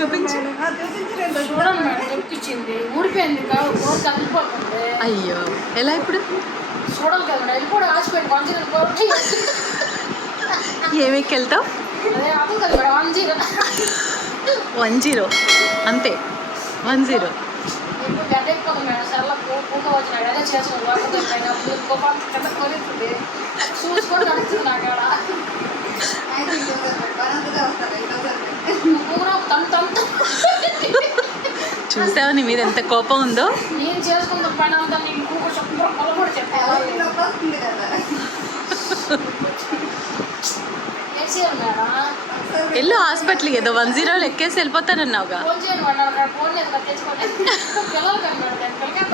చూపించు. చూడండి మేడం తెప్పించింది ఊడిపోయింది కోరిక వెళ్ళిపోతుంది. అయ్యో ఎలా ఇప్పుడు? చూడాలి కదా మేడం వెళ్ళిపోవడం ఆశపెట్టి 1 ఏమేకి వెళ్తావు? అదే అర్థం కదా మేడం 10 అంతే 10. ఇప్పుడు గడ్డ అయిపోతుంది మేడం సరళ పూగా వచ్చినాడు అదే చేసుకోవాలి కింద కోరుతుంది చూసుకొని నడుస్తుంది నాకాడ చూసావా నీ మీద ఎంత కోపం ఉందో? నేను చేసుకున్న పని అంతా నీకు కూకు శుభ్రం పొల కూడా చెప్పాను ఏం చేయాలి మేడం? వెళ్ళు హాస్పిటల్కి, ఏదో 10 ఎక్కేసి వెళ్ళిపోతానన్నావుగా. ఫోన్ చేయండి మేడం, ఫోన్ తెచ్చుకోండి పిల్లలు కదా మేడం, పిల్లకాయ